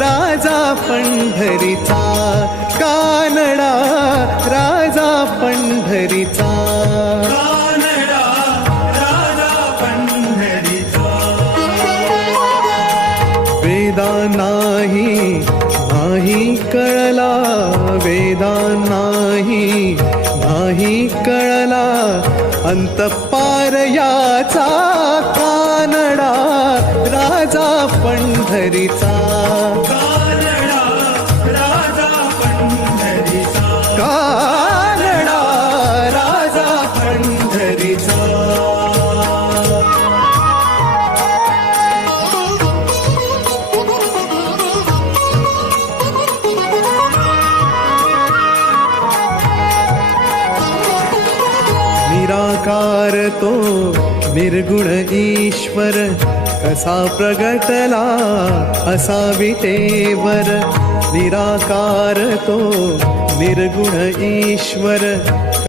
राजा पंढरीचा, कानडा राजा पंढरीचा. कानडा राजा पंढरीचा. वेदा नाही कळला, वेदा नाही कळला अंतपार याचा, कानडा राजा पंढरीचा. कानडा राजा पंढरीचा. कानडा राजा पंढरीचा. निराकार तो निर्गुण ईश्वर, कसा प्रगटला असा विटेवर. निराकार तो निर्गुण ईश्वर,